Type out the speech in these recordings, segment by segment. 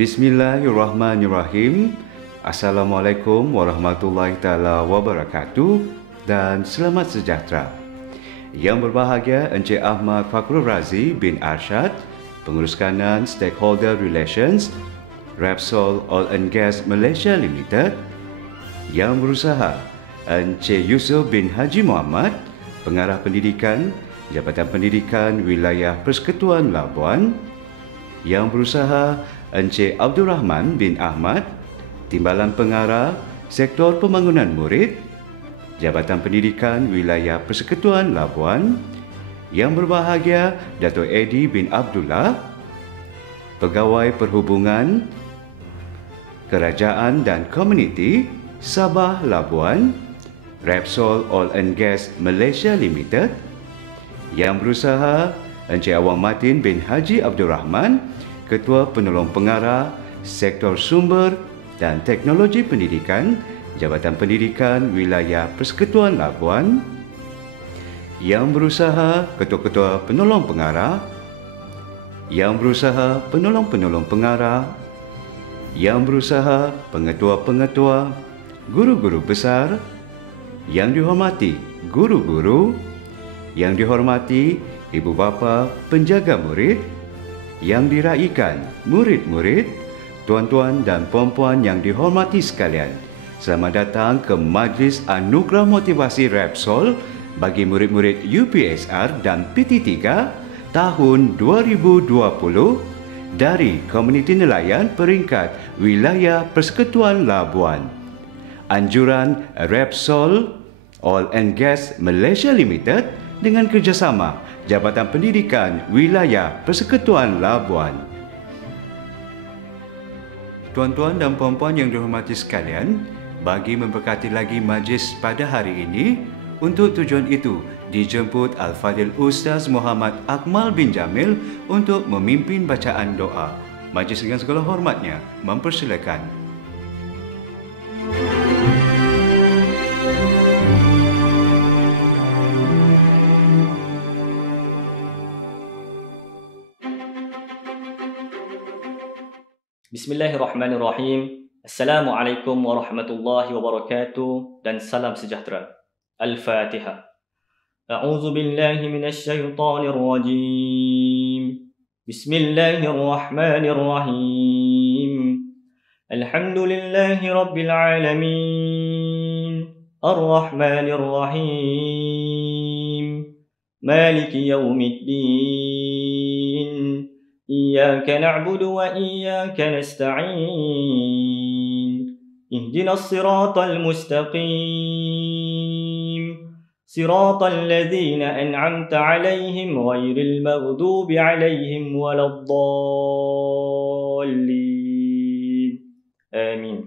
Bismillahirrahmanirrahim. Assalamualaikum warahmatullahi taala wabarakatuh dan selamat sejahtera. Yang berbahagia Encik Ahmad Fakrul Razi bin Arsyad, Pengurus Kanan Stakeholder Relations, Repsol Oil and Gas Malaysia Limited. Yang berusaha Encik Yusof bin Haji Muhammad, Pengarah Pendidikan, Jabatan Pendidikan Wilayah Persekutuan Labuan. Yang berusaha Encik Abdul Rahman bin Ahmad, Timbalan Pengarah Sektor Pembangunan Murid, Jabatan Pendidikan Wilayah Persekutuan Labuan. Yang berbahagia Dato' Eddie bin Abdullah, Pegawai Perhubungan Kerajaan dan Komuniti Sabah Labuan, Repsol Oil and Gas Malaysia Limited. Yang berusaha Encik Awang Matin bin Haji Abdul Rahman, Ketua Penolong Pengarah Sektor Sumber dan Teknologi Pendidikan, Jabatan Pendidikan Wilayah Persekutuan Labuan. Yang berusaha Ketua-Ketua Penolong Pengarah, yang berusaha Penolong-Penolong Pengarah, yang berusaha Pengetua-Pengetua, Guru-Guru Besar, yang dihormati guru-guru, yang dihormati ibu bapa penjaga murid, yang diraikan murid-murid, tuan-tuan dan puan-puan yang dihormati sekalian. Selamat datang ke Majlis Anugerah Motivasi Repsol bagi murid-murid UPSR dan PT3 tahun 2020 dari Komuniti Nelayan Peringkat Wilayah Persekutuan Labuan. Anjuran Repsol Oil and Gas Malaysia Limited dengan kerjasama Jabatan Pendidikan Wilayah Persekutuan Labuan. Tuan-tuan dan puan-puan yang dihormati sekalian, bagi memberkati lagi majlis pada hari ini, untuk tujuan itu dijemput Al-Fadhil Ustaz Muhammad Akmal bin Jamil untuk memimpin bacaan doa. Majlis dengan segala hormatnya mempersilakan. Bismillahirrahmanirrahim. Assalamualaikum warahmatullahi wabarakatuh dan salam sejahtera. Al-Fatihah. A'udzu billahi minasy syaithanir rajim. Bismillahirrahmanirrahim. Alhamdulillahi rabbil alamin. Ar-Rahmanir Rahim. Maliki yaumiddin. Iyyaka na'budu wa iyyaka nasta'in. Ihdinas siratal mustaqim. Siratal ladzina an'amta 'alaihim ghairil maghdubi 'alaihim waladdallin. Amin.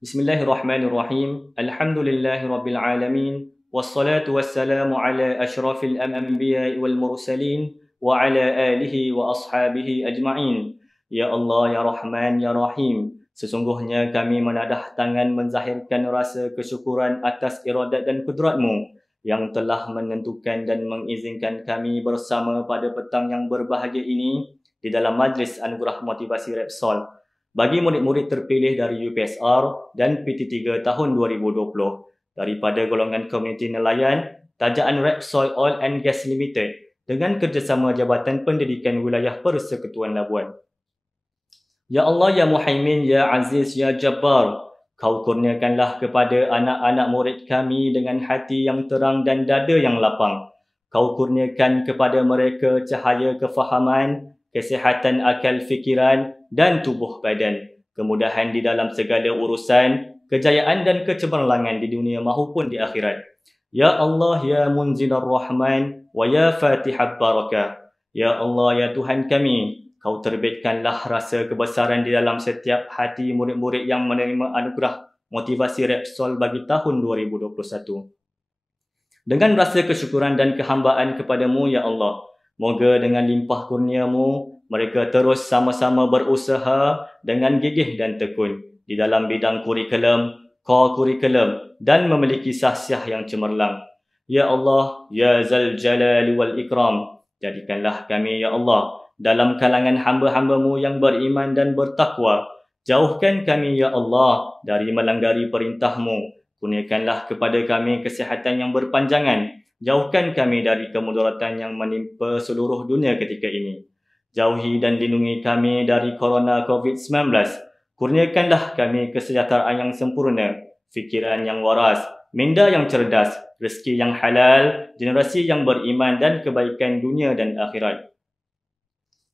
Bismillahirrahmanirrahim. Alhamdulillahirabbil alamin. Wassalatu wassalamu ala asyrafil anbiya'i wal mursalin wa ala alihi wa ashabihi ajma'in. Ya Allah, Ya Rahman, Ya Rahim, sesungguhnya kami menadah tangan menzahirkan rasa kesyukuran atas iradat dan kudratmu yang telah menentukan dan mengizinkan kami bersama pada petang yang berbahagia ini di dalam Majlis Anugerah Motivasi Repsol bagi murid-murid terpilih dari UPSR dan PT3 tahun 2020 daripada golongan Komuniti Nelayan Tajaan Repsol Oil and Gas Limited dengan kerjasama Jabatan Pendidikan Wilayah Persekutuan Labuan. Ya Allah, Ya Muhaimin, Ya Aziz, Ya Jabbar, Kau kurniakanlah kepada anak-anak murid kami dengan hati yang terang dan dada yang lapang. Kau kurniakan kepada mereka cahaya kefahaman, kesihatan akal fikiran dan tubuh badan, kemudahan di dalam segala urusan, kejayaan dan kecemerlangan di dunia maupun di akhirat. Ya Allah, Ya Munzilar Rahman, wa Ya Fatihab Barakah. Ya Allah, Ya Tuhan kami, Kau terbitkanlah rasa kebesaran di dalam setiap hati murid-murid yang menerima anugerah motivasi Repsol bagi tahun 2021. Dengan rasa kesyukuran dan kehambaan kepadamu, Ya Allah, moga dengan limpah kurniamu, mereka terus sama-sama berusaha dengan gigih dan tekun di dalam bidang kurikulum, kurikulum dan memiliki sahsiah yang cemerlang. Ya Allah, Ya Zal Jalali wal Ikram, jadikanlah kami, Ya Allah, dalam kalangan hamba-hambamu yang beriman dan bertakwa. Jauhkan kami, Ya Allah, dari melanggari perintahmu. Kurniakanlah kepada kami kesihatan yang berpanjangan. Jauhkan kami dari kemudaratan yang menimpa seluruh dunia ketika ini. Jauhi dan lindungi kami dari corona COVID-19. Kurniakanlah kami kesejahteraan yang sempurna, fikiran yang waras, minda yang cerdas, rezeki yang halal, generasi yang beriman dan kebaikan dunia dan akhirat.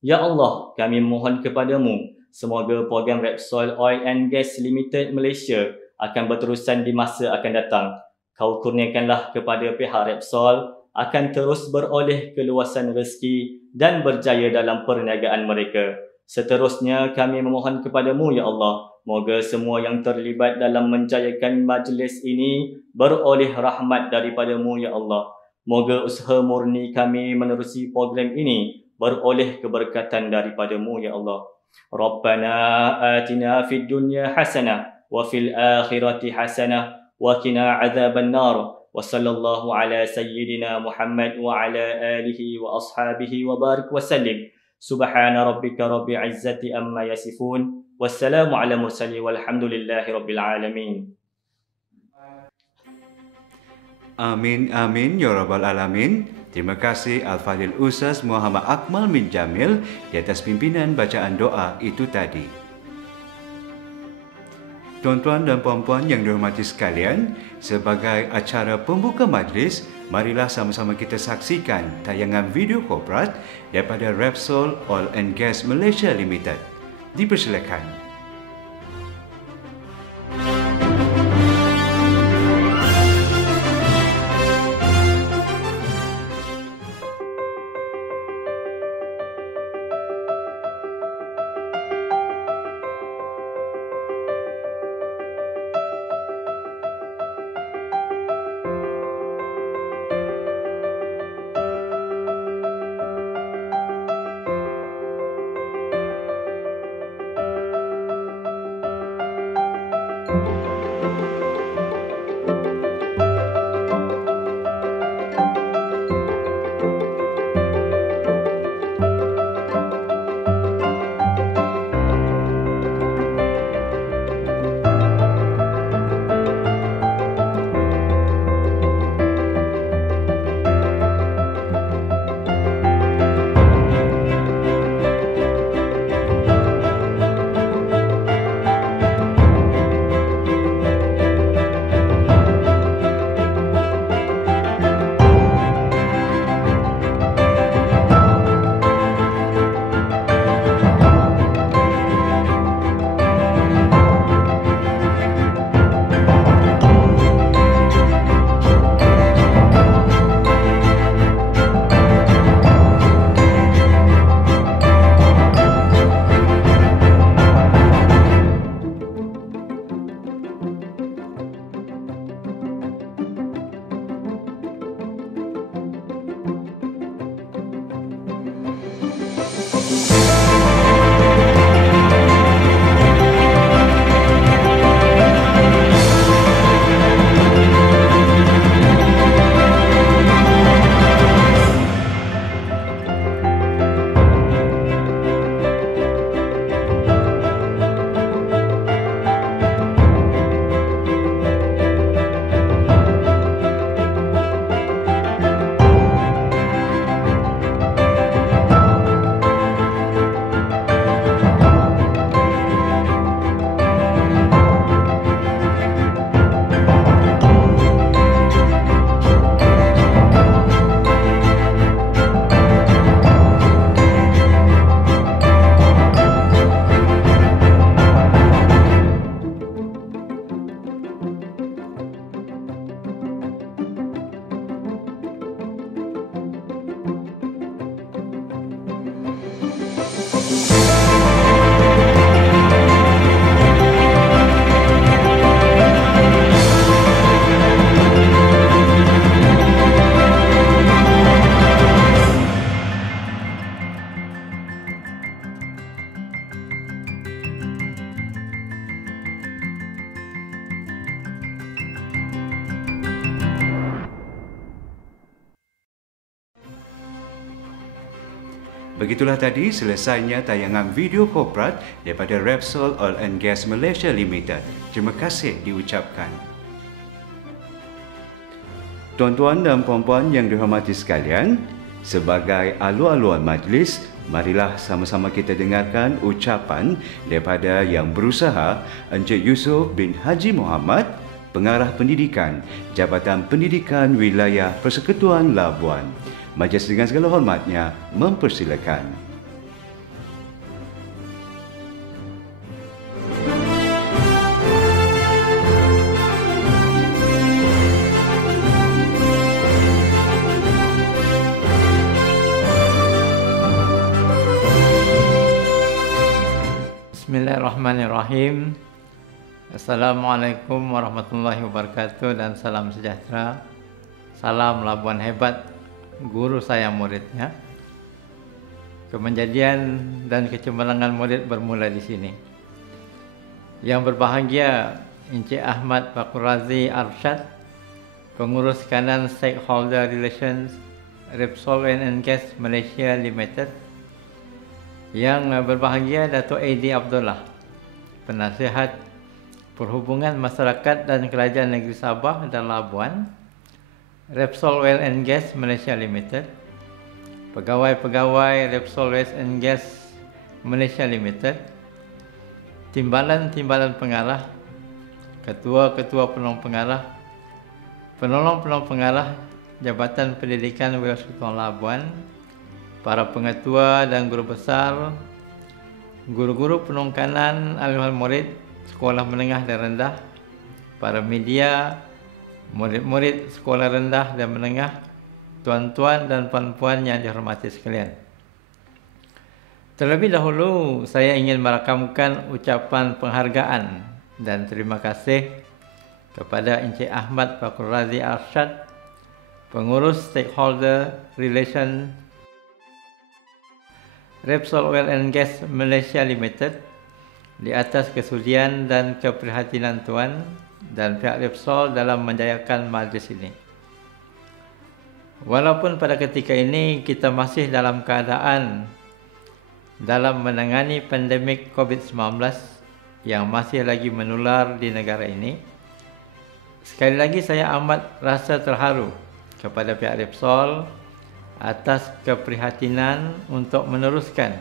Ya Allah, kami mohon kepadamu, semoga program Repsol Oil and Gas Limited Malaysia akan berterusan di masa akan datang. Kau kurniakanlah kepada pihak Repsol akan terus beroleh keluasan rezeki dan berjaya dalam perniagaan mereka. Seterusnya kami memohon kepadamu, Ya Allah, moga semua yang terlibat dalam menjayakan majlis ini beroleh rahmat daripadamu, Ya Allah. Moga usaha murni kami menerusi program ini beroleh keberkatan daripadamu, Ya Allah. Rabbana atina fid dunya hasanah wa fil akhirati hasanah wa qina adzaban nar. Wa sallallahu ala sayyidina Muhammad wa ala alihi wa ashabihi wa barik wa sallim. Subhana rabbika rabbil izzati amma yasifun. Wassalamu ala mursalin walhamdulillahi rabbil alamin. Amin, amin, ya Rabbal Alamin. Terima kasih Al-Fadhil Ustaz Muhammad Akmal bin Jamil di atas pimpinan bacaan doa itu tadi. Tuan-tuan dan puan-puan yang dihormati sekalian, sebagai acara pembuka majlis, marilah sama-sama kita saksikan tayangan video korporat daripada Repsol Oil and Gas Malaysia Limited. Dipersilakan. Begitulah tadi selesainya tayangan video korporat daripada Repsol Oil and Gas Malaysia Limited. Terima kasih diucapkan. Tuan-tuan dan puan-puan yang dihormati sekalian, sebagai alu-aluan majlis, marilah sama-sama kita dengarkan ucapan daripada yang berusaha Encik Yusof bin Haji Muhammad, Pengarah Pendidikan, Jabatan Pendidikan Wilayah Persekutuan Labuan. Majlis dengan segala hormatnya mempersilakan. Bismillahirrahmanirrahim. Assalamualaikum warahmatullahi wabarakatuh dan salam sejahtera. Salam Labuan hebat, guru saya muridnya. Kemenjadian dan kecemerlangan murid bermula di sini. Yang berbahagia Encik Ahmad Fakurazi Arsyad, Pengurus Kanan Stakeholder Relations Repsol Oil and Gas Malaysia Limited. Yang berbahagia Dato' Aidi Abdullah, Penasihat Perhubungan Masyarakat dan Kerajaan Negeri Sabah dan Labuan. Repsol Oil and Gas Malaysia Limited, pegawai-pegawai Repsol Oil and Gas Malaysia Limited, timbalan-timbalan pengarah, ketua-ketua penolong pengarah, penolong-penolong pengarah, Jabatan Pendidikan Wilayah Persekutuan Labuan, para pengetua dan guru besar, guru-guru penongkanan ahli-waris murid sekolah menengah dan rendah, para media, murid-murid sekolah rendah dan menengah, tuan-tuan dan puan-puan yang dihormati sekalian. Terlebih dahulu, saya ingin merakamkan ucapan penghargaan dan terima kasih kepada Encik Ahmad Fakhur Razi Arsyad, pengurus Stakeholder Relation Repsol Oil and Gas Malaysia Limited, di atas kesudian dan keprihatinan Tuan dan pihak Repsol dalam menjayakan majlis ini. Walaupun pada ketika ini kita masih dalam keadaan dalam menangani pandemik COVID-19 yang masih lagi menular di negara ini, sekali lagi saya amat rasa terharu kepada pihak Repsol atas keprihatinan untuk meneruskan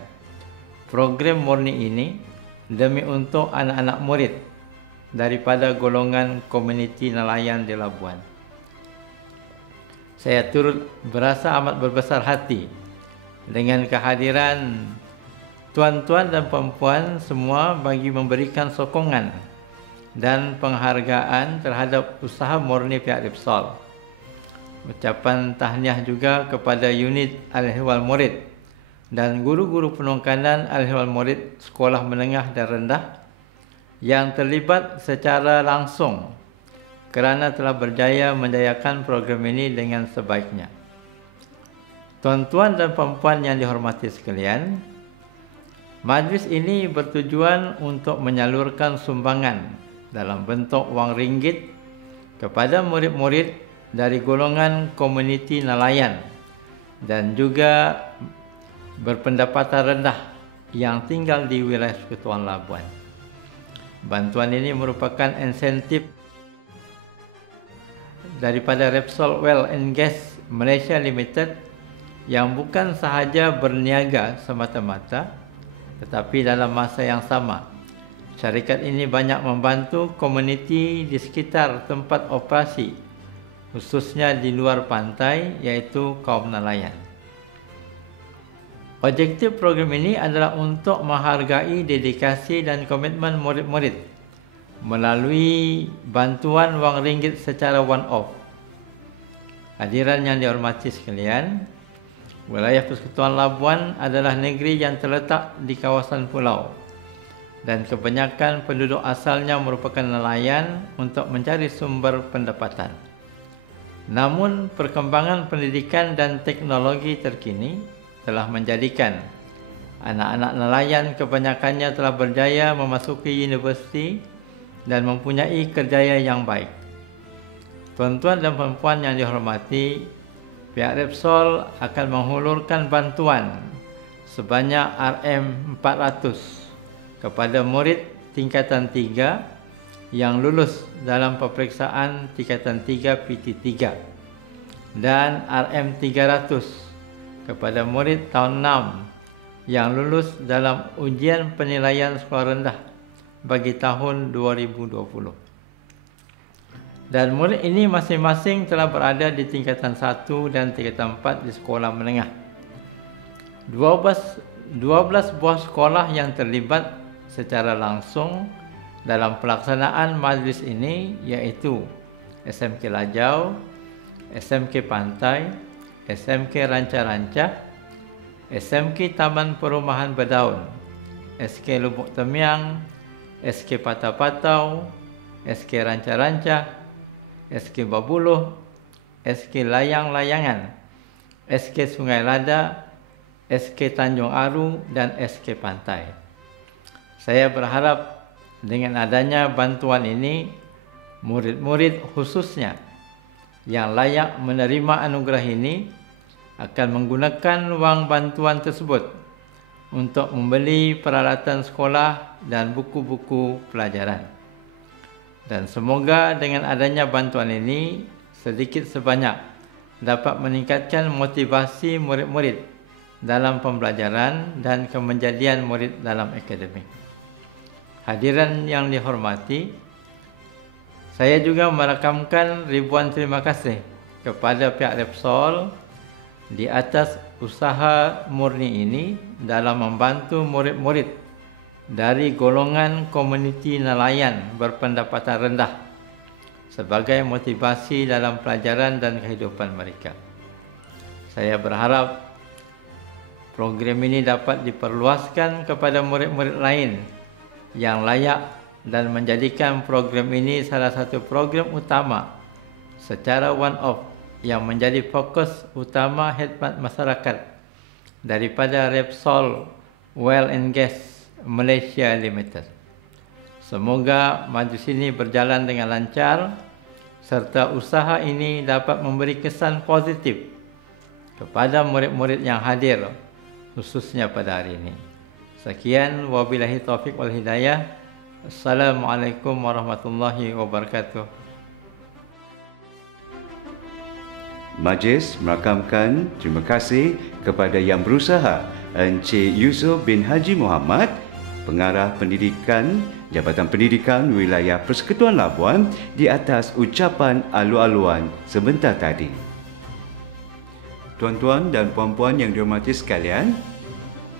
program murni ini demi untuk anak-anak murid daripada golongan komuniti nelayan di Labuan. Saya turut berasa amat berbesar hati dengan kehadiran tuan-tuan dan puan-puan semua bagi memberikan sokongan dan penghargaan terhadap usaha murni pihak Repsol. Ucapan tahniah juga kepada unit ahli-waris murid dan guru-guru penongkanan ahli-waris murid sekolah menengah dan rendah yang terlibat secara langsung kerana telah berjaya menjayakan program ini dengan sebaiknya. Tuan-tuan dan puan-puan yang dihormati sekalian, majlis ini bertujuan untuk menyalurkan sumbangan dalam bentuk wang ringgit kepada murid-murid dari golongan komuniti nelayan dan juga berpendapatan rendah yang tinggal di wilayah Persekutuan Labuan. Bantuan ini merupakan insentif daripada Repsol Oil and Gas Malaysia Limited yang bukan sahaja berniaga semata-mata, tetapi dalam masa yang sama, syarikat ini banyak membantu komuniti di sekitar tempat operasi, khususnya di luar pantai, iaitu kaum nelayan. Objektif program ini adalah untuk menghargai dedikasi dan komitmen murid-murid melalui bantuan wang ringgit secara one-off. Hadiran yang dihormati sekalian, wilayah Persekutuan Labuan adalah negeri yang terletak di kawasan pulau dan kebanyakan penduduk asalnya merupakan nelayan untuk mencari sumber pendapatan. Namun, perkembangan pendidikan dan teknologi terkini telah menjadikan anak-anak nelayan kebanyakannya telah berjaya memasuki universiti dan mempunyai kerjaya yang baik. Tuan-tuan dan puan-puan yang dihormati, pihak Repsol akan menghulurkan bantuan sebanyak RM400 kepada murid tingkatan 3 yang lulus dalam peperiksaan tingkatan 3 PT3 dan RM300 kepada murid tahun 6 yang lulus dalam ujian penilaian sekolah rendah bagi tahun 2020. Dan murid ini masing-masing telah berada di tingkatan 1 dan tingkatan 4 di sekolah menengah. 12 buah sekolah yang terlibat secara langsung dalam pelaksanaan majlis ini iaitu SMK Lajau, SMK Pantai, SMK Ranca-Ranca, SMK Taman Perumahan Berdaun, SK Lubuk Temiang, SK Patau-Patau, SK Ranca-Ranca, SK Babuluh, SK Layang-Layangan, SK Sungai Lada, SK Tanjung Aru dan SK Pantai. Saya berharap dengan adanya bantuan ini, murid-murid khususnya yang layak menerima anugerah ini akan menggunakan wang bantuan tersebut untuk membeli peralatan sekolah dan buku-buku pelajaran. Dan semoga dengan adanya bantuan ini, sedikit sebanyak dapat meningkatkan motivasi murid-murid dalam pembelajaran dan kemenjadian murid dalam akademik. Hadirin yang dihormati, saya juga merakamkan ribuan terima kasih kepada pihak Repsol di atas usaha murni ini dalam membantu murid-murid dari golongan komuniti nelayan berpendapatan rendah sebagai motivasi dalam pelajaran dan kehidupan mereka. Saya berharap program ini dapat diperluaskan kepada murid-murid lain yang layak dan menjadikan program ini salah satu program utama secara one-off yang menjadi fokus utama khidmat masyarakat daripada Repsol Oil and Gas Malaysia Limited. Semoga majlis ini berjalan dengan lancar serta usaha ini dapat memberi kesan positif kepada murid-murid yang hadir khususnya pada hari ini. Sekian, wabillahi taufiq wal hidayah. Assalamualaikum warahmatullahi wabarakatuh. Majlis merakamkan terima kasih kepada yang berusaha Encik Yusof bin Haji Muhammad, Pengarah Pendidikan Jabatan Pendidikan Wilayah Persekutuan Labuan di atas ucapan alu-aluan sebentar tadi. Tuan-tuan dan puan-puan yang dihormati sekalian,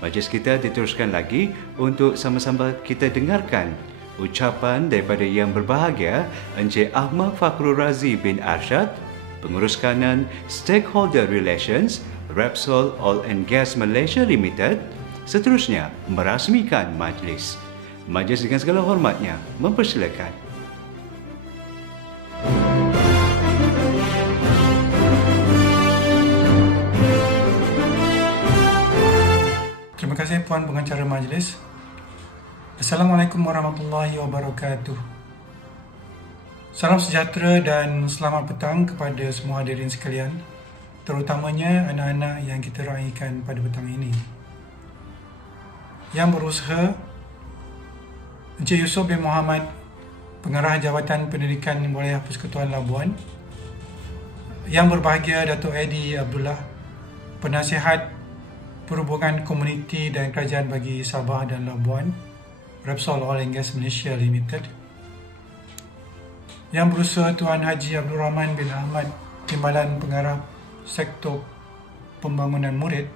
majlis kita diteruskan lagi untuk sama-sama kita dengarkan ucapan daripada yang berbahagia Encik Ahmad Fakhrul Razi bin Arshad, Pengurus Kanan Stakeholder Relations Repsol Oil and Gas Malaysia Limited, seterusnya merasmikan majlis. Majlis dengan segala hormatnya mempersilakan. Terima kasih Puan Pengacara Majlis. Assalamualaikum warahmatullahi wabarakatuh. Salam sejahtera dan selamat petang kepada semua hadirin sekalian, terutamanya anak-anak yang kita raikan pada petang ini. Yang berusaha Encik Yusof bin Muhammad, Pengarah Jabatan Pendidikan Wilayah Persekutuan Labuan. Yang berbahagia Datuk Edi Abdullah, Penasihat Perhubungan Komuniti dan Kerajaan bagi Sabah dan Labuan, Repsol Oil and Gas Malaysia Limited. Yang berusaha Tuan Haji Abdul Rahman bin Ahmad, Timbalan Pengarah Sektor Pembangunan Murid,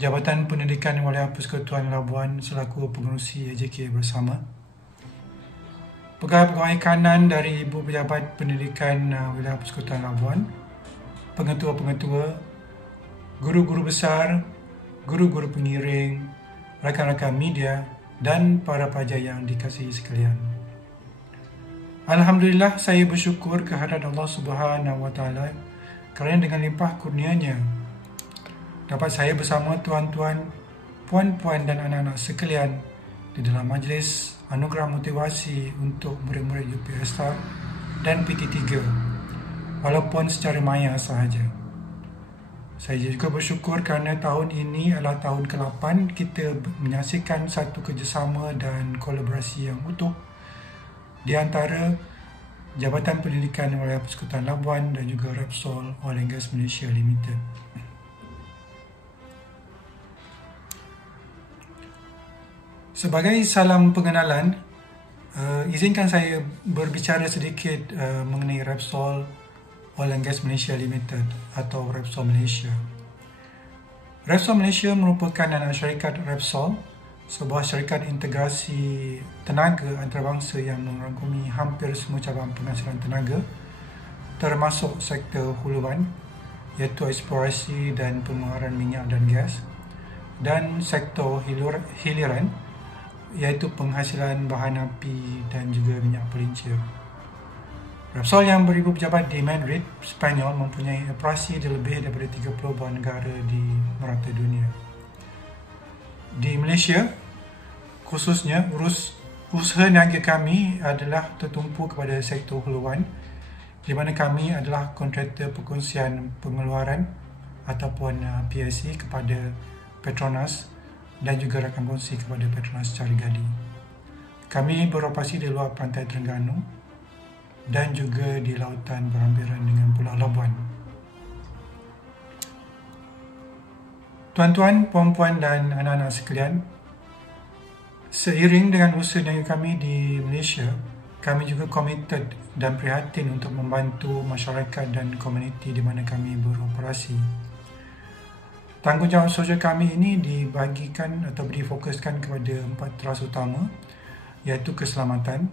Jabatan Pendidikan Wilayah Persekutuan Labuan selaku pengerusi AJK bersama. Pegawai-pegawai kanan dari Ibu Pejabat Pendidikan Wilayah Persekutuan Labuan, pengetua-pengetua, guru-guru besar, guru-guru pengiring, rakan-rakan media dan para pelajar yang dikasihi sekalian. Alhamdulillah, saya bersyukur kehadrat Allah Subhanahu Wa Taala kerana dengan limpah kurnia-Nya dapat saya bersama tuan-tuan, puan-puan dan anak-anak sekalian di dalam majlis anugerah motivasi untuk murid-murid UPSR dan PT3 walaupun secara maya sahaja. Saya juga bersyukur kerana tahun ini adalah tahun ke-8 kita menyaksikan satu kerjasama dan kolaborasi yang utuh di antara Jabatan Pendidikan Wilayah Persekutuan Labuan dan juga Repsol Oil and Gas Malaysia Limited. Sebagai salam pengenalan, izinkan saya berbicara sedikit mengenai Repsol Oil and Gas Malaysia Limited atau Repsol Malaysia. Repsol Malaysia merupakan anak syarikat Repsol, sebuah syarikat integrasi tenaga antarabangsa yang merangkumi hampir semua cabang penghasilan tenaga termasuk sektor huluan iaitu eksplorasi dan pengeluaran minyak dan gas, dan sektor hiliran iaitu penghasilan bahan api dan juga minyak pelincir. Repsol yang beribu pejabat di Madrid, Spanyol mempunyai operasi di lebih daripada 30 buah negara di merata dunia. Di Malaysia, khususnya usaha niaga kami adalah tertumpu kepada sektor huluan, di mana kami adalah kontraktor perkongsian pengeluaran ataupun PSC kepada Petronas dan juga rakan kongsi kepada Petronas Carigali. Kami beroperasi di luar pantai Terengganu dan juga di lautan berhampiran dengan Pulau Labuan. Tuan-tuan, puan-puan dan anak-anak sekalian, seiring dengan usaha niaga kami di Malaysia, kami juga komited dan prihatin untuk membantu masyarakat dan komuniti di mana kami beroperasi. Tanggungjawab sosial kami ini dibagikan atau difokuskan kepada 4 teras utama, iaitu keselamatan,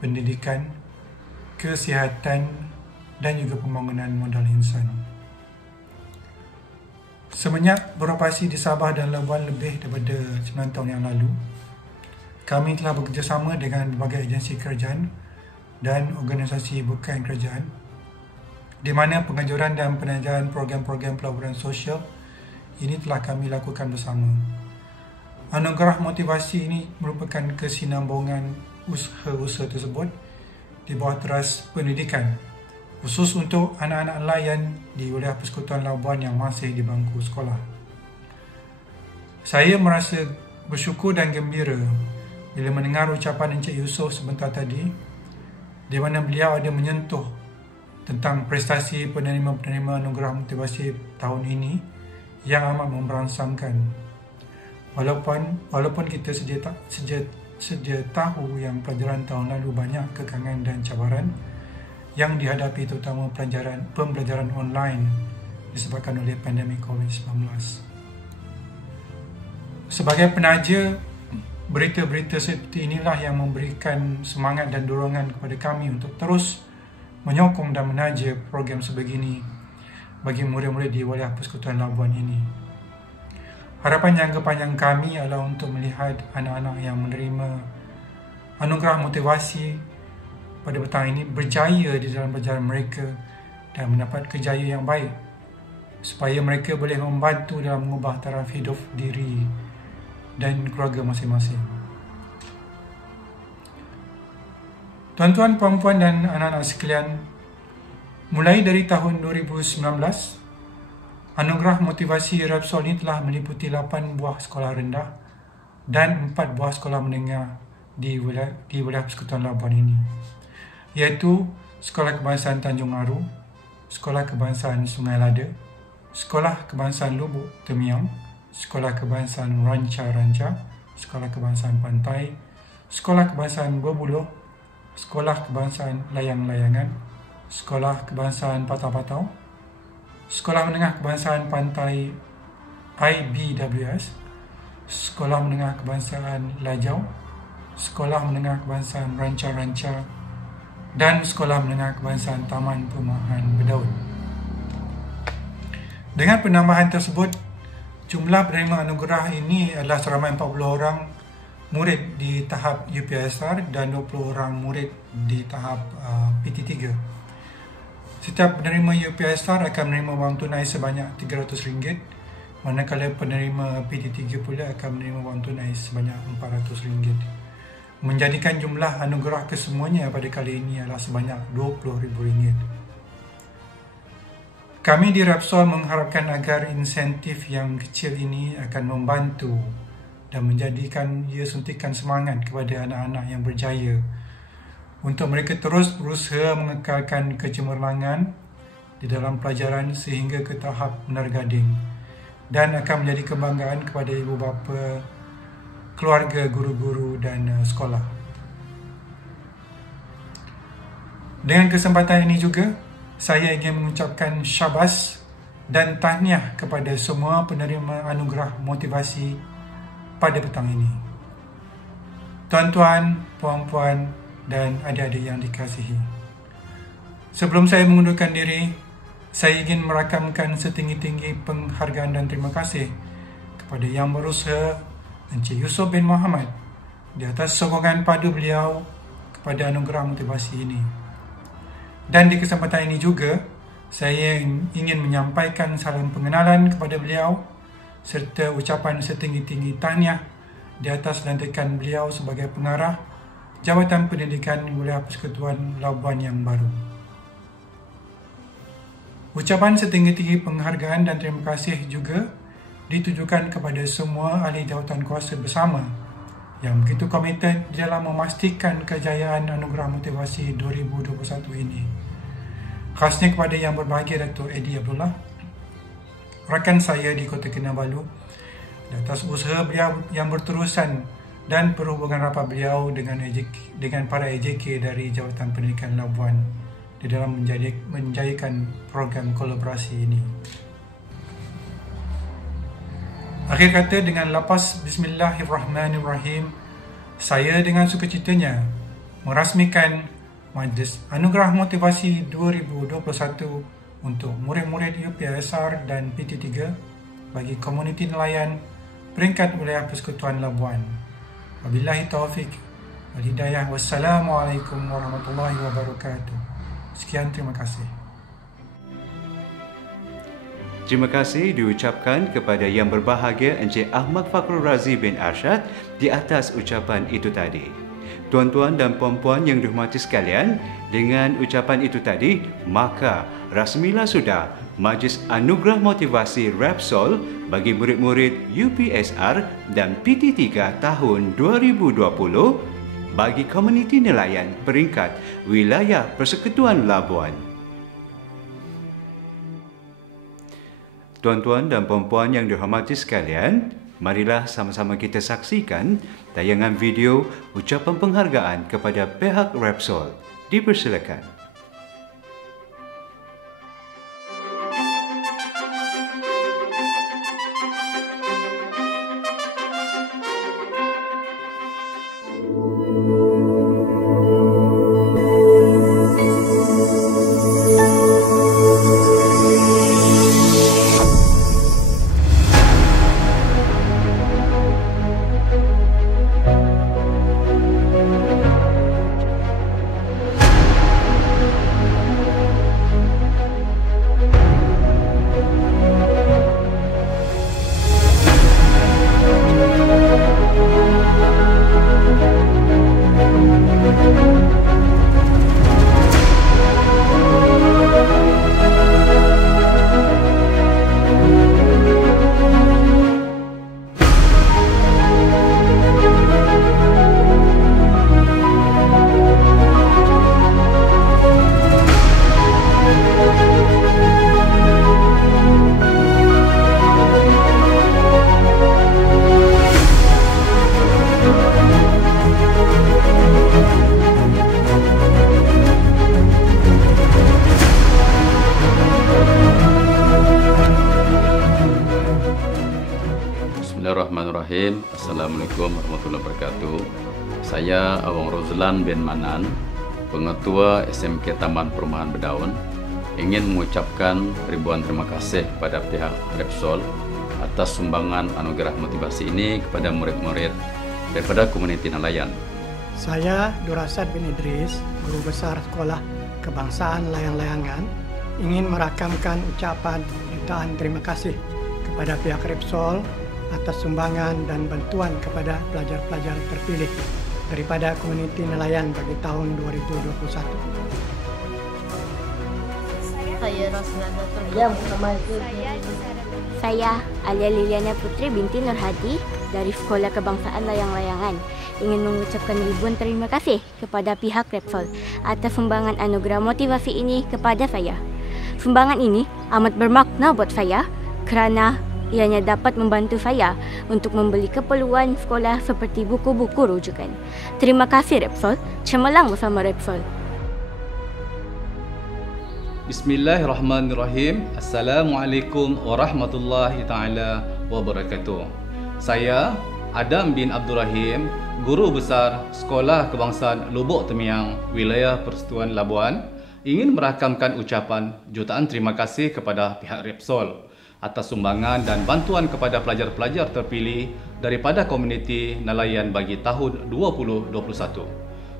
pendidikan, kesihatan dan juga pembangunan modal insan. Semenjak beroperasi di Sabah dan Labuan lebih daripada 9 tahun yang lalu, kami telah bekerjasama dengan berbagai agensi kerajaan dan organisasi bukan kerajaan, di mana penganjuran dan penajaran program-program pelaburan sosial ini telah kami lakukan bersama. Anugerah motivasi ini merupakan kesinambungan usaha-usaha tersebut di bawah teras pendidikan, khusus untuk anak-anak nelayan di wilayah Persekutuan Labuan yang masih di bangku sekolah. Saya merasa bersyukur dan gembira bila mendengar ucapan Encik Yusof sebentar tadi, di mana beliau ada menyentuh tentang prestasi penerima-penerima anugerah motivasi tahun ini yang amat memberangsangkan. Walaupun kita sedia tahu yang pelajaran tahun lalu banyak kekangan dan cabaran yang dihadapi, terutama pembelajaran online disebabkan oleh pandemik COVID-19. Sebagai penaja, berita-berita seperti inilah yang memberikan semangat dan dorongan kepada kami untuk terus menyokong dan menaja program sebegini bagi murid-murid di wilayah Persekutuan Labuan ini. Harapan jangka panjang kami adalah untuk melihat anak-anak yang menerima anugerah motivasi pada petang ini berjaya di dalam pelajaran mereka dan mendapat kejayaan yang baik, supaya mereka boleh membantu dalam mengubah taraf hidup diri dan keluarga masing-masing. Tuan-tuan, puan-puan dan anak-anak sekalian, mulai dari tahun 2019, anugerah motivasi Repsol ini telah meliputi 8 buah sekolah rendah dan 4 buah sekolah menengah di wilayah Persekutuan Labuan ini, iaitu Sekolah Kebangsaan Tanjung Aru, Sekolah Kebangsaan Sungai Lada, Sekolah Kebangsaan Lubuk Temiang, Sekolah Kebangsaan Ranca-Ranca, Sekolah Kebangsaan Pantai, Sekolah Kebangsaan Berbuluh, Sekolah Kebangsaan Layang-Layangan, Sekolah Kebangsaan Patau-Patau, Sekolah Menengah Kebangsaan Pantai IBWS, Sekolah Menengah Kebangsaan Lajau, Sekolah Menengah Kebangsaan Ranca-Ranca, dan Sekolah Menengah Kebangsaan Taman Perumahan Berdaun. Dengan penambahan tersebut, jumlah penerima anugerah ini adalah seramai 40 orang murid di tahap UPSR dan 20 orang murid di tahap PT3. Setiap penerima UPSR akan menerima wang tunai sebanyak RM300, manakala penerima PT3 pula akan menerima wang tunai sebanyak RM400, menjadikan jumlah anugerah kesemuanya pada kali ini adalah sebanyak RM20,000. Kami di Repsol mengharapkan agar insentif yang kecil ini akan membantu dan menjadikan ia suntikan semangat kepada anak-anak yang berjaya untuk mereka terus berusaha mengekalkan kecemerlangan di dalam pelajaran sehingga ke tahap menargading, dan akan menjadi kebanggaan kepada ibu bapa, keluarga, guru-guru dan sekolah. Dengan kesempatan ini juga, saya ingin mengucapkan syabas dan tahniah kepada semua penerima anugerah motivasi pada petang ini. Tuan-tuan, puan-puan dan adik-adik yang dikasihi, sebelum saya mengundurkan diri, saya ingin merakamkan setinggi-tinggi penghargaan dan terima kasih kepada Yang Berusaha Encik Yusof bin Mohamed di atas sokongan padu beliau kepada anugerah motivasi ini. Dan di kesempatan ini juga, saya ingin menyampaikan salam pengenalan kepada beliau serta ucapan setinggi-tinggi tahniah di atas lantikan beliau sebagai pengarah Jabatan Pendidikan Wilayah Persekutuan Labuan yang baru. Ucapan setinggi-tinggi penghargaan dan terima kasih juga ditujukan kepada semua ahli jawatan kuasa bersama yang begitu komited dalam memastikan kejayaan anugerah motivasi 2021 ini. Khasnya kepada Yang Berbahagia Datuk Eddie Abdullah, rakan saya di Kota Kinabalu atas usaha beliau yang berterusan dan perhubungan rapat beliau dengan para AJK dari Jabatan Pendidikan Labuan di dalam menjayakan program kolaborasi ini. Akhir kata, dengan lapas Bismillahirrahmanirrahim, saya dengan sukacitanya merasmikan Majlis Anugerah Motivasi 2021 untuk murid-murid UPSR dan PT3 bagi komuniti nelayan peringkat wilayah Persekutuan Labuan. Wabillahi taufiq wal hidayah. Wassalamualaikum warahmatullahi wabarakatuh. Sekian, terima kasih. Terima kasih diucapkan kepada Yang Berbahagia Encik Ahmad Fakrul Razi bin Arsyad di atas ucapan itu tadi. Tuan-tuan dan puan-puan yang dihormati sekalian, dengan ucapan itu tadi, maka rasmilah sudah Majlis Anugerah Motivasi Repsol bagi murid-murid UPSR dan PT3 tahun 2020 bagi komuniti nelayan peringkat wilayah Persekutuan Labuan. Tuan-tuan dan puan-puan yang dihormati sekalian, marilah sama-sama kita saksikan tayangan video ucapan penghargaan kepada pihak Repsol. Dipersilakan. Bismillahirrahmanirrahim. Assalamualaikum warahmatullahi wabarakatuh. Saya Awang Rozlan bin Manan, Pengetua SMK Taman Perumahan Bedaun, ingin mengucapkan ribuan terima kasih kepada pihak Repsol atas sumbangan anugerah motivasi ini kepada murid-murid daripada komuniti nelayan. Saya Durasad bin Idris, Guru Besar Sekolah Kebangsaan Layang-Layangan, ingin merakamkan ucapan jutaan terima kasih kepada pihak Repsol atas sumbangan dan bantuan kepada pelajar-pelajar terpilih daripada komuniti nelayan bagi tahun 2021. Saya Rosnanda Tulia. Saya Alia Liliana Putri binti Nur Hadi dari Sekolah Kebangsaan Layang-Layangan ingin mengucapkan ribuan terima kasih kepada pihak Repsol atas sumbangan anugerah motivasi ini kepada saya. Sumbangan ini amat bermakna buat saya kerana ianya dapat membantu saya untuk membeli keperluan sekolah seperti buku-buku rujukan. Terima kasih Repsol, cemerlang bersama Repsol. Bismillahirrahmanirrahim. Assalamualaikum warahmatullahi taala wabarakatuh. Saya Adam bin Abdul Rahim, Guru Besar Sekolah Kebangsaan Lubuk Temiang, Wilayah Persekutuan Labuan, ingin merakamkan ucapan jutaan terima kasih kepada pihak Repsol atas sumbangan dan bantuan kepada pelajar-pelajar terpilih daripada komuniti nelayan bagi tahun 2021.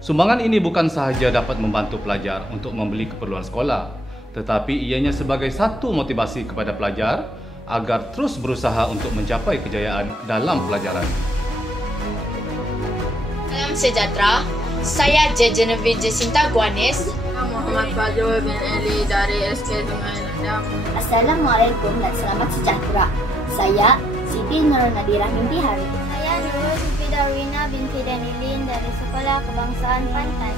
Sumbangan ini bukan sahaja dapat membantu pelajar untuk membeli keperluan sekolah, tetapi ianya sebagai satu motivasi kepada pelajar agar terus berusaha untuk mencapai kejayaan dalam pelajaran. Salam sejahtera, saya Genevieve Jacinta Guanes. Muhammad Fajrul bin Eli dari SK Sungai Landang. Assalamualaikum dan selamat sejahtera. Saya Siti Nur Nadira Mimpi Hari. Saya Nurul Siti Darwina binti Danilin dari Sekolah Kebangsaan Pantai.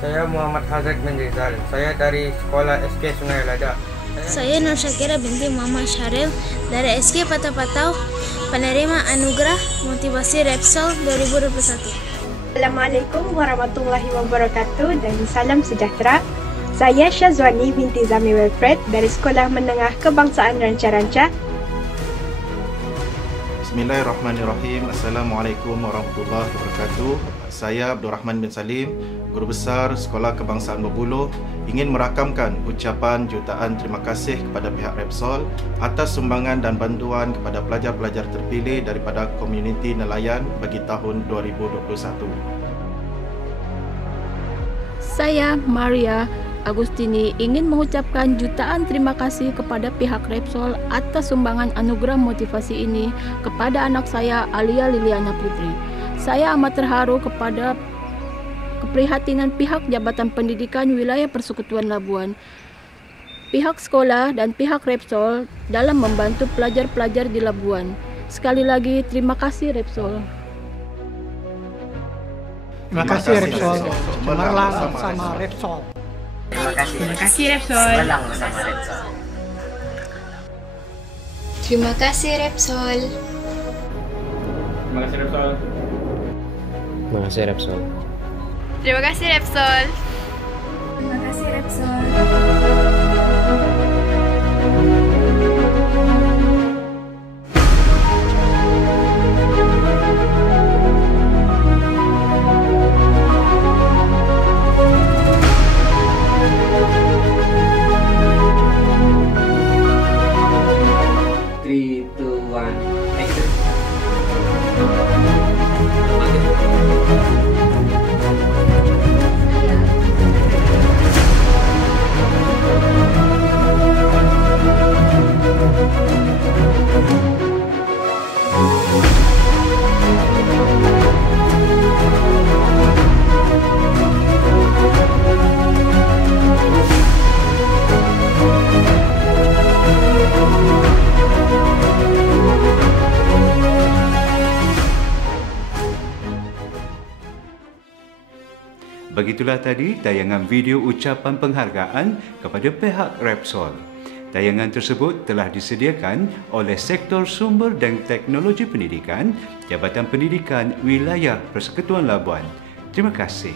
Saya Muhammad Hazrat bin Rizal. Saya dari Sekolah SK Sungai Lada. Saya Nur Syakira binti Muhammad Syaril dari SK Patau-Patau, penerima anugerah motivasi Repsol 2021. Assalamualaikum warahmatullahi wabarakatuh dan salam sejahtera. Saya Syazwani binti Zami Wilfred dari Sekolah Menengah Kebangsaan Ranca-Ranca. Bismillahirrahmanirrahim. Assalamualaikum warahmatullahi wabarakatuh. Saya Abdul Rahman bin Salim, Guru Besar Sekolah Kebangsaan Bebuluh, ingin merakamkan ucapan jutaan terima kasih kepada pihak Repsol atas sumbangan dan bantuan kepada pelajar-pelajar terpilih daripada komuniti nelayan bagi tahun 2021. Saya Maria Agustini ingin mengucapkan jutaan terima kasih kepada pihak Repsol atas sumbangan anugerah motivasi ini kepada anak saya Alia Liliana Putri. Saya amat terharu kepada keprihatinan pihak Jabatan Pendidikan Wilayah Persekutuan Labuan, pihak sekolah dan pihak Repsol dalam membantu pelajar-pelajar di Labuan. Sekali lagi terima kasih Repsol. Terima kasih Repsol. Cemerlang bersama Repsol. Terima kasih. Terima kasih Repsol. Cemerlang bersama Repsol. Terima kasih Repsol. Terima kasih Repsol. Terima kasih Repsol. Terima kasih Repsol. Terima kasih Repsol. Begitulah tadi tayangan video ucapan penghargaan kepada pihak Repsol. Tayangan tersebut telah disediakan oleh Sektor Sumber dan Teknologi Pendidikan, Jabatan Pendidikan Wilayah Persekutuan Labuan. Terima kasih.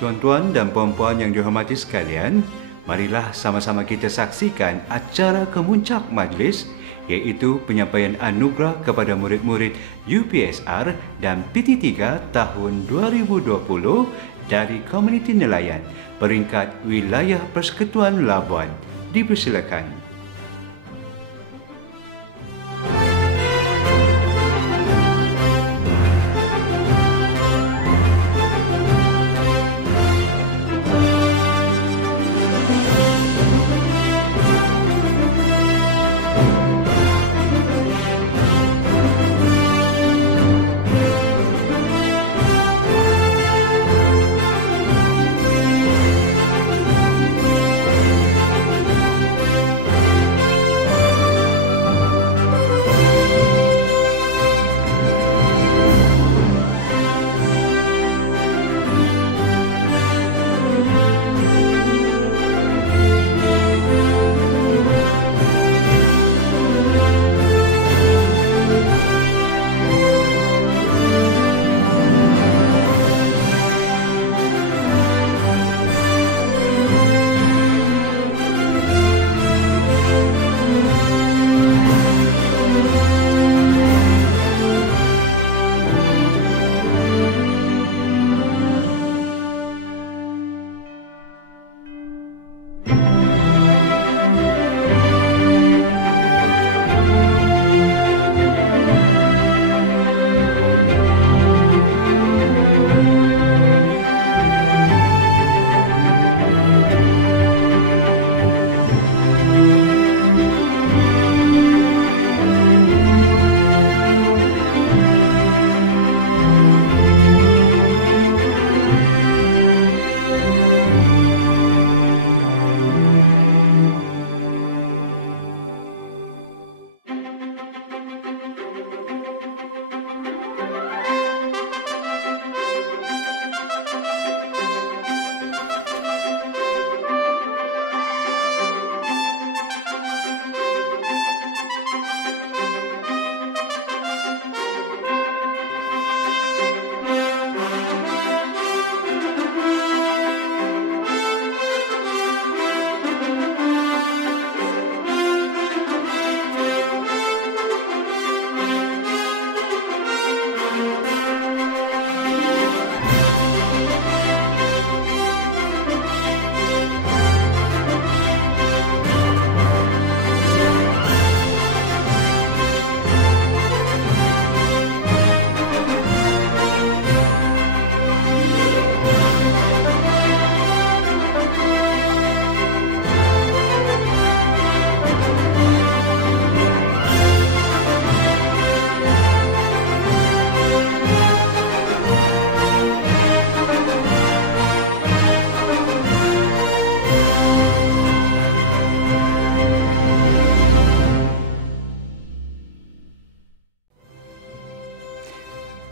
Tuan-tuan dan puan-puan yang dihormati sekalian, marilah sama-sama kita saksikan acara kemuncak majlis, iaitu penyampaian anugerah kepada murid-murid UPSR dan PT3 tahun 2020 dari Komuniti Nelayan peringkat Wilayah Persekutuan Labuan. Dipersilakan.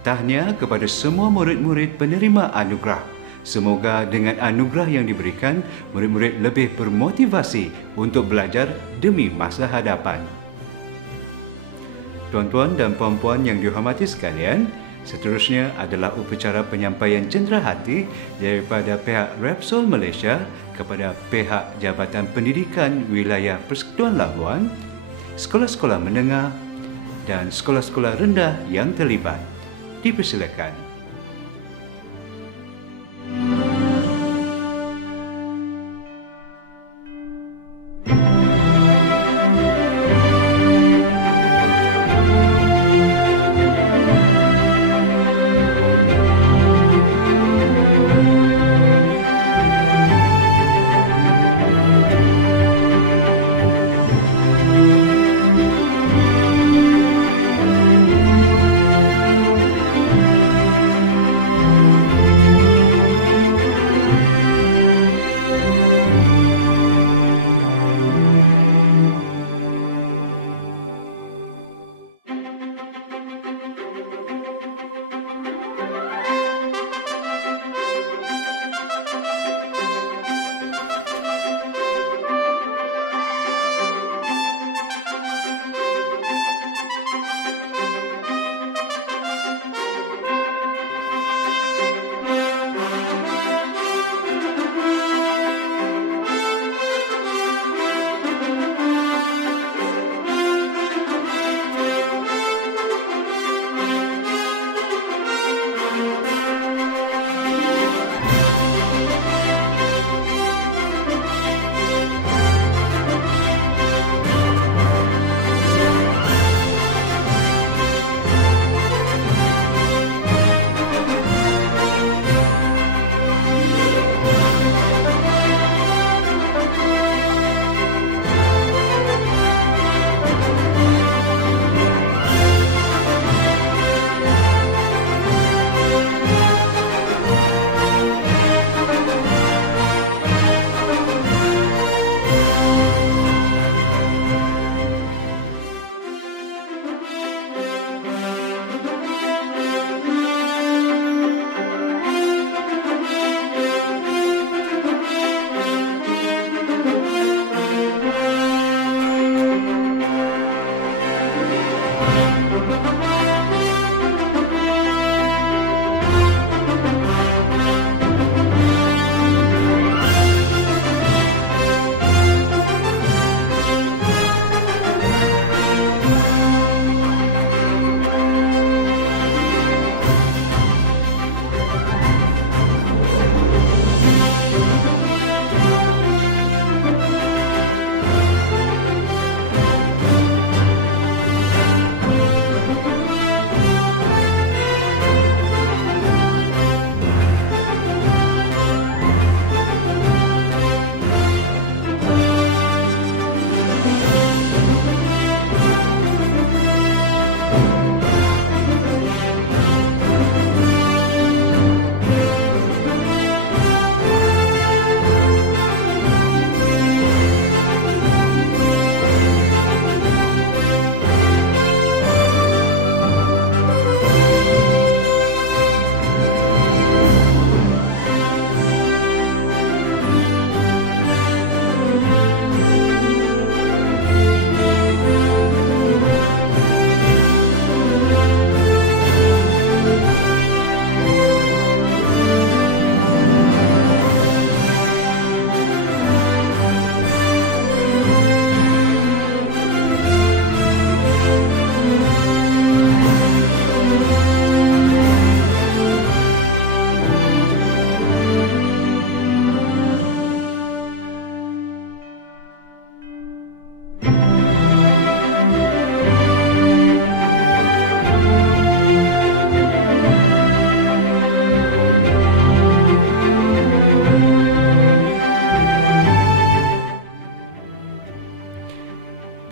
tahniah kepada semua murid-murid penerima anugerah. Semoga dengan anugerah yang diberikan, murid-murid lebih bermotivasi untuk belajar demi masa hadapan. Tuan-tuan dan puan-puan yang dihormati sekalian, seterusnya adalah upacara penyampaian cenderahati daripada pihak Repsol Malaysia kepada pihak Jabatan Pendidikan Wilayah Persekutuan Labuan, sekolah-sekolah menengah dan sekolah-sekolah rendah yang terlibat. Dipersilakan.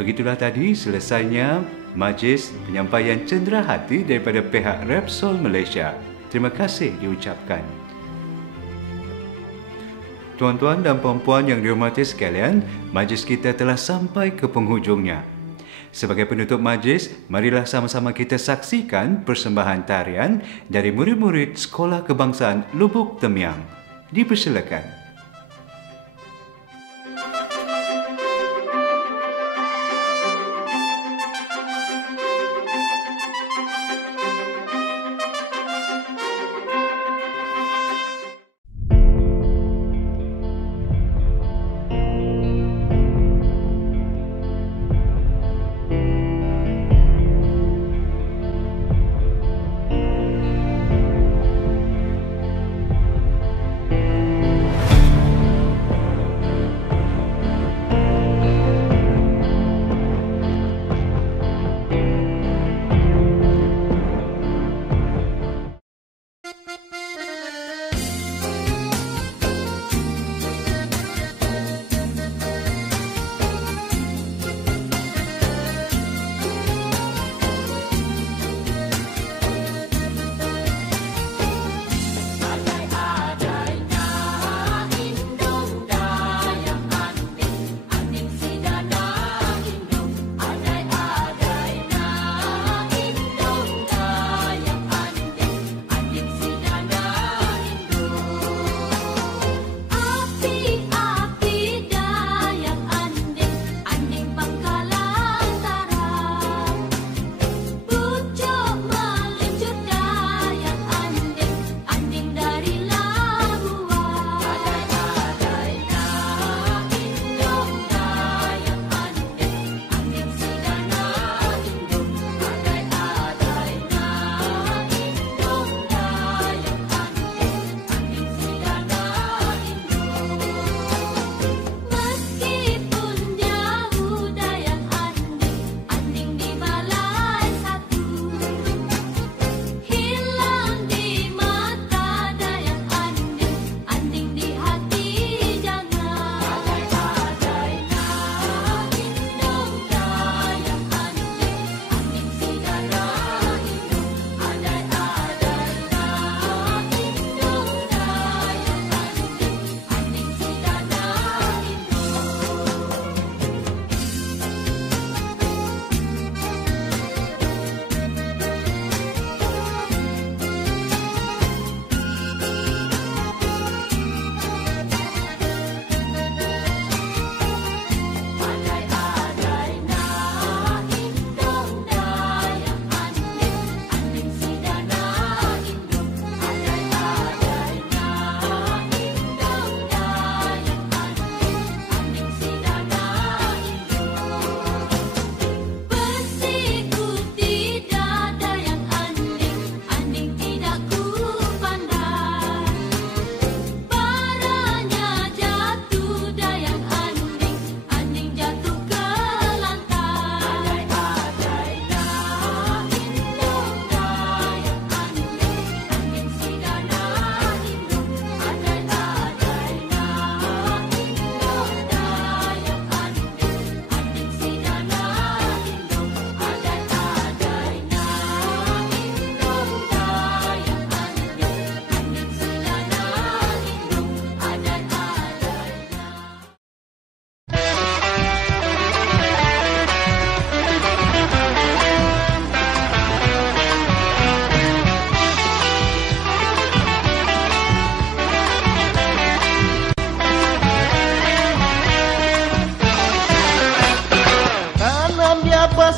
Begitulah tadi selesainya majlis penyampaian cenderahati daripada pihak Repsol Malaysia. Terima kasih diucapkan. Tuan-tuan dan puan-puan yang dihormati sekalian, majlis kita telah sampai ke penghujungnya. Sebagai penutup majlis, marilah sama-sama kita saksikan persembahan tarian dari murid-murid Sekolah Kebangsaan Lubuk Temiang. Dipersilakan.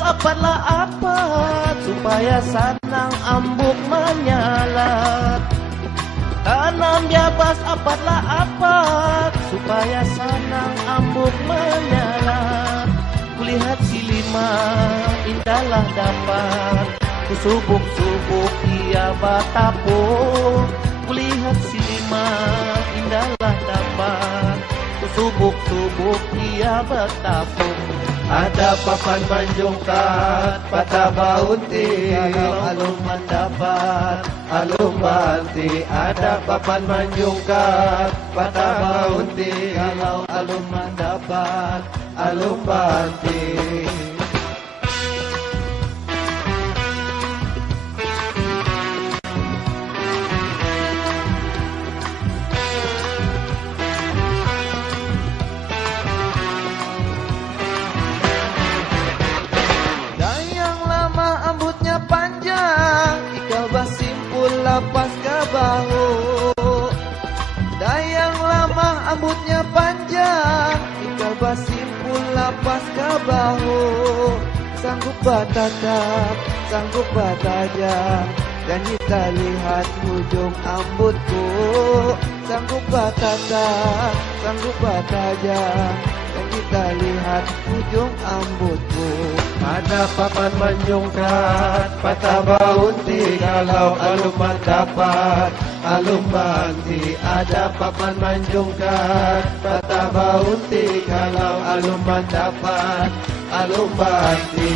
Apatlah apat supaya sanang ambuk menyala. Tanam biabas apatlah apat supaya sanang ambuk menyala. Kulihat silima indahlah dapat, kusubuk-subuk ia batapuk. Kulihat silima indahlah dapat, kusubuk-subuk ia batapuk. Ada papan manjungkat, patah baunti, kalau alum mendapat, alum banti. Ada papan manjungkat, patah baunti, kalau alum mendapat, alum banti. basimpul lapas ke bahu. Sanggup bertatap, sanggup bertajam, dan kita lihat ujung ambutku. Sanggup bertatap, sanggup bertajam, dan kita lihat ujung ambutku. Ada papan menjungkat, patah baunti kalau aluman dapat. Alumanti ada papan menjungkat, patah baunti kalau aluman dapat. Alumanti.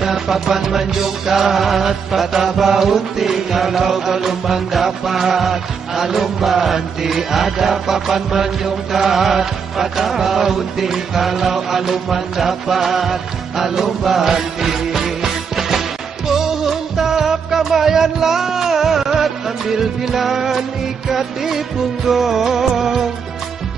Ada papan menjungkat, patah baunti kalau aluman dapat. Alumanti ada papan menjungkat, patah baunti kalau aluman dapat. Alumanti. Pohon tap kamayan lat, ambil bilan ikat di punggung.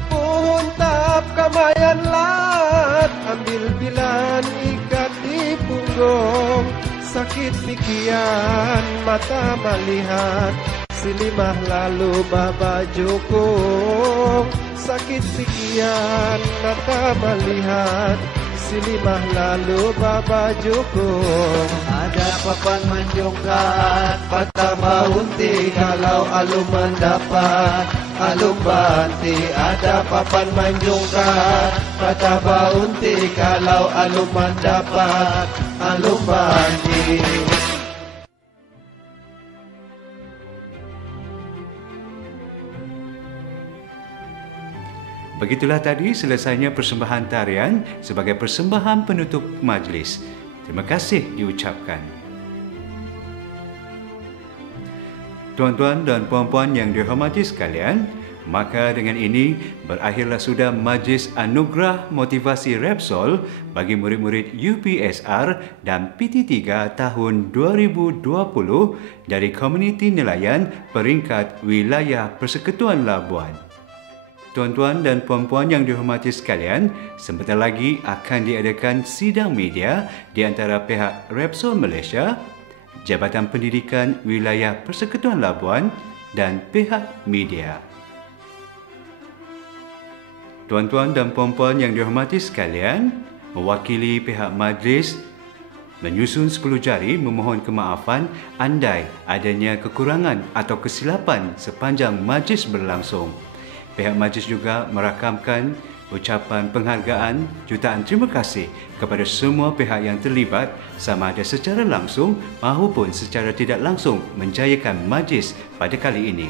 Pohon tap kamayan lat, ambil bilan ikat di punggung. Sakit pikiran, mata melihat, silimah lalu baba jukung. Sakit pikiran, mata melihat, silimah lalu baba jukung. Ada papan menjungkat, patah baunti kalau aluman dapat. Alumanti ada papan menjungkat, patah baunti kalau aluman dapat. Alumanti. Begitulah tadi selesainya persembahan tarian sebagai persembahan penutup majlis. Terima kasih diucapkan. Tuan-tuan dan puan-puan yang dihormati sekalian, maka dengan ini berakhirlah sudah Majlis Anugerah Motivasi Repsol bagi murid-murid UPSR dan PT3 tahun 2020 dari Komuniti Nelayan peringkat Wilayah Persekutuan Labuan. Tuan-tuan dan puan-puan yang dihormati sekalian, sebentar lagi akan diadakan sidang media di antara pihak Repsol Malaysia, Jabatan Pendidikan Wilayah Persekutuan Labuan dan pihak media. Tuan-tuan dan puan-puan yang dihormati sekalian, mewakili pihak majlis menyusun 10 jari memohon kemaafan andai adanya kekurangan atau kesilapan sepanjang majlis berlangsung. Pihak majlis juga merakamkan ucapan penghargaan jutaan terima kasih kepada semua pihak yang terlibat sama ada secara langsung maupun secara tidak langsung menjayakan majlis pada kali ini.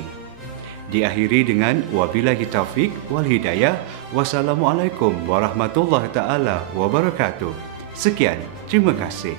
Diakhiri dengan wabillahi taufik wal hidayah. Wassalamualaikum warahmatullahi taala wabarakatuh. Sekian, terima kasih.